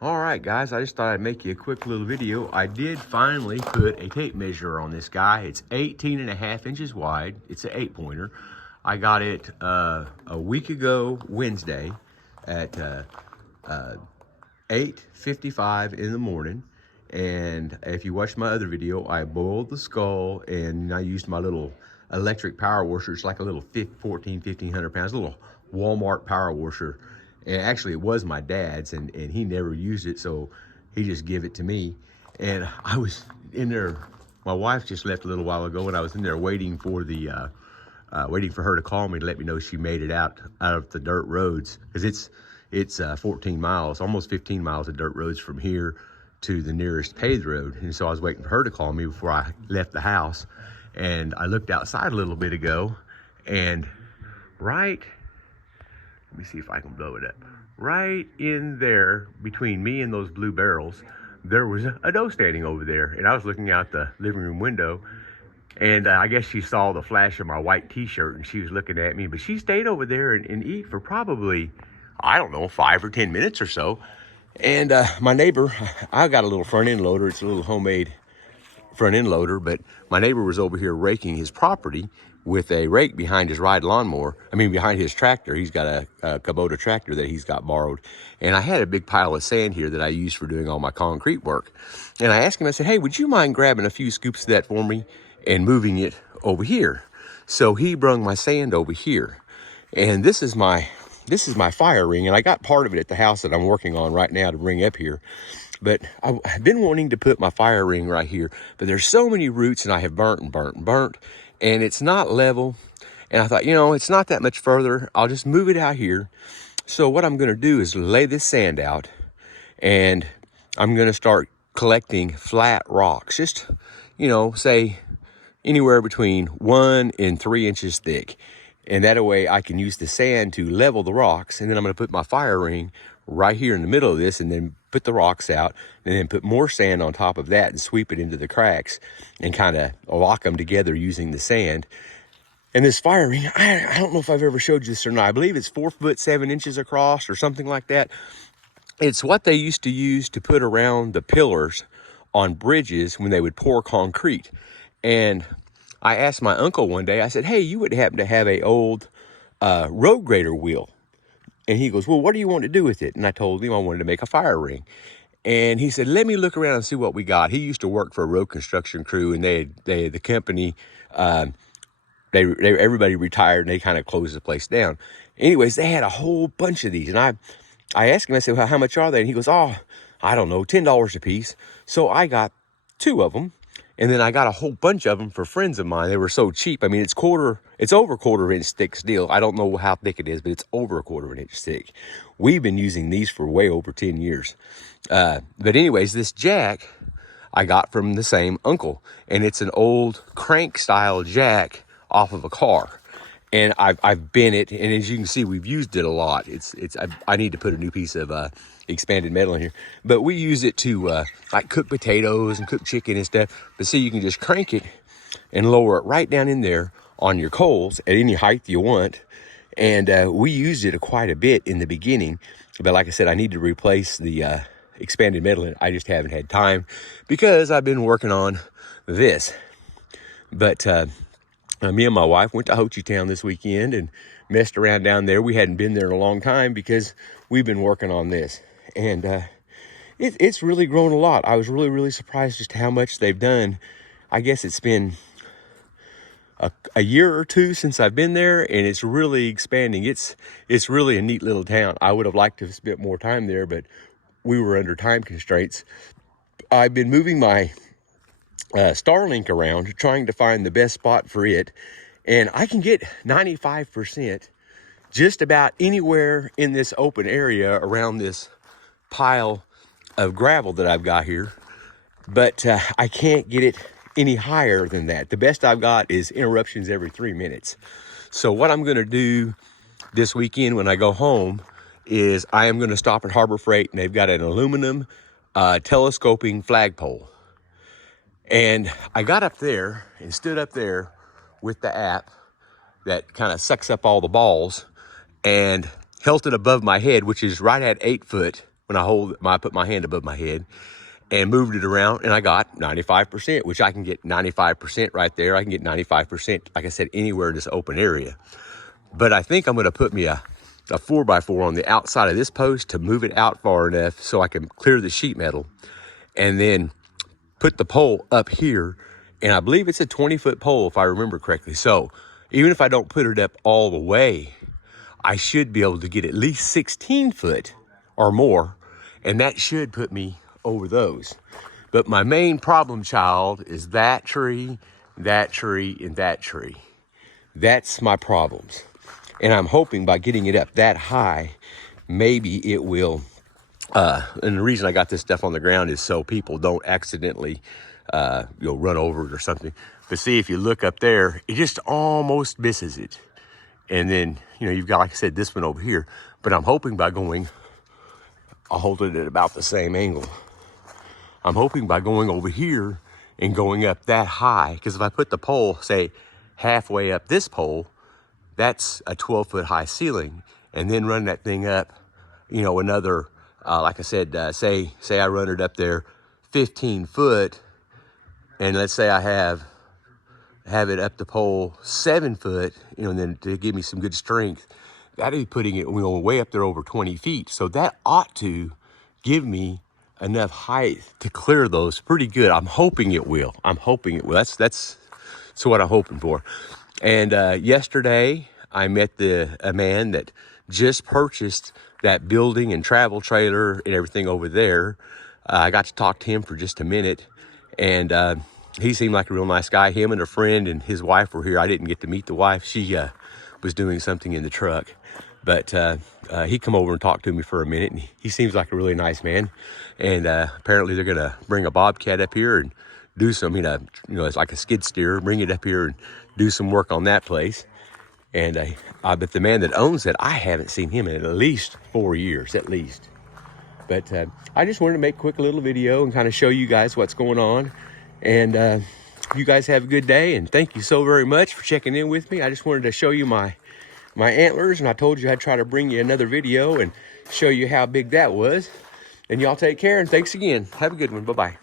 All right, guys, I just thought I'd make you a quick little video. I did finally put a tape measure on this guy. It's 18.5 inches wide. It's an 8-pointer. I got it a week ago Wednesday at 8:55 in the morning. And if you watch my other video, I boiled the skull and I used my little electric power washer. It's like a little 1,500 pounds, a little Walmart power washer. And actually it was my dad's and he never used it, so he just gave it to me. And I was in there, my wife just left a little while ago, and I was in there waiting for the waiting for her to call me to let me know she made it out of the dirt roads, because it's 14 miles, almost 15 miles of dirt roads from here to the nearest paved road. And so I was waiting for her to call me before I left the house. And I looked outside a little bit ago, and let me see if I can blow it up. Right in there, between me and those blue barrels, there was a doe standing over there. And I was looking out the living room window, and I guess she saw the flash of my white t-shirt, and she was looking at me. But she stayed over there and eat for probably, I don't know, 5 or 10 minutes or so. And my neighbor, I got a little front end loader. It's a little homemade front end loader, but my neighbor was over here raking his property with a rake behind his behind his tractor. He's got a Kubota tractor that he's got borrowed. And I had a big pile of sand here that I use for doing all my concrete work. And I asked him, I said, hey, would you mind grabbing a few scoops of that for me and moving it over here? So he brung my sand over here. And this is my fire ring, and I got part of it at the house that I'm working on right now to bring up here. But I've been wanting to put my fire ring right here, but there's so many roots, and I have burnt, and it's not level. And I thought, it's not that much further. I'll just move it out here. So what I'm going to do is lay this sand out, and I'm going to start collecting flat rocks, just, say anywhere between 1 and 3 inches thick. And that way I can use the sand to level the rocks. And then I'm going to put my fire ring right here in the middle of this, and then put the rocks out, and then put more sand on top of that and sweep it into the cracks and kind of lock them together using the sand. And this fire ring, I don't know if I've ever showed you this or not. I believe it's 4 foot 7 inches across or something like that. It's what they used to use to put around the pillars on bridges when they would pour concrete. And I asked my uncle one day, I said, hey, you would happen to have a old road grader wheel? And he goes, well, what do you want to do with it? And I told him I wanted to make a fire ring. And he said, let me look around and see what we got. He used to work for a road construction crew, and the company, everybody retired, and they kind of closed the place down. Anyways, they had a whole bunch of these. And I asked him, I said, well, how much are they? And he goes, oh, I don't know, $10 a piece. So I got 2 of them. And then I got a whole bunch of them for friends of mine. They were so cheap. I mean, it's over 1/4 inch thick steel. I don't know how thick it is, but it's over 1/4 inch thick. We've been using these for way over 10 years. But anyways, this jack I got from the same uncle, and it's an old crank style jack off of a car. And I've bent it, and as you can see, we've used it a lot. I need to put a new piece of expanded metal in here, but we use it to like cook potatoes and cook chicken and stuff. But see, you can just crank it and lower it right down in there on your coals at any height you want. And we used it quite a bit in the beginning, but like I said, I need to replace the expanded metal, and I just haven't had time because I've been working on this. But me and my wife went to Ho Chi Town this weekend and messed around down there. We hadn't been there in a long time because we've been working on this. And it's really grown a lot. I was really surprised just how much they've done. I guess it's been a year or 2 since I've been there, and it's really expanding. It's really a neat little town. I would have liked to have spent more time there, but we were under time constraints. I've been moving my Starlink around, trying to find the best spot for it, and I can get 95% just about anywhere in this open area around this pile of gravel that I've got here, but I can't get it any higher than that. The best I've got is interruptions every 3 minutes. So what I'm going to do this weekend when I go home is I am going to stop at Harbor Freight, and they've got an aluminum telescoping flagpole. And I got up there and stood up there with the app that kind of sucks up all the balls and held it above my head, which is right at 8 foot when I put my hand above my head and moved it around, and I got 95%, which I can get 95% right there. I can get 95%, like I said, anywhere in this open area. But I think I'm gonna put me a 4x4 on the outside of this post to move it out far enough so I can clear the sheet metal, and then put the pole up here. And I believe it's a 20-foot pole if I remember correctly. So even if I don't put it up all the way, I should be able to get at least 16 foot or more, and that should put me over those. But my main problem child is that tree, and that tree. That's my problems. And I'm hoping by getting it up that high, maybe it will, and the reason I got this stuff on the ground is so people don't accidentally, run over it or something. But see, if you look up there, it just almost misses it. And then, you've got, like I said, this one over here. But I'm hoping by I'll hold it at about the same angle. I'm hoping by going over here and going up that high, because if I put the pole, say, halfway up this pole, that's a 12-foot high ceiling, and then run that thing up, another, like I said, say I run it up there 15 foot, and let's say I have it up the pole 7 foot, and then to give me some good strength, that'd be putting it, way up there over 20 feet. So that ought to give me enough height to clear those pretty good. I'm hoping it will. That's what I'm hoping for. And yesterday I met a man that just purchased that building and travel trailer and everything over there. I got to talk to him for just a minute, and he seemed like a real nice guy. Him and a friend and his wife were here. I didn't get to meet the wife. She was doing something in the truck. But he come over and talked to me for a minute, and he seems like a really nice man. And apparently they're gonna bring a bobcat up here and do some, it's like a skid steer, bring it up here and do some work on that place. And but the man that owns it, I haven't seen him in at least 4 years, at least. But I just wanted to make a quick little video and kind of show you guys what's going on. And you guys have a good day, and thank you so very much for checking in with me. I just wanted to show you my antlers, and I told you I'd try to bring you another video and show you how big that was. And y'all take care, and thanks again. Have a good one. Bye-bye.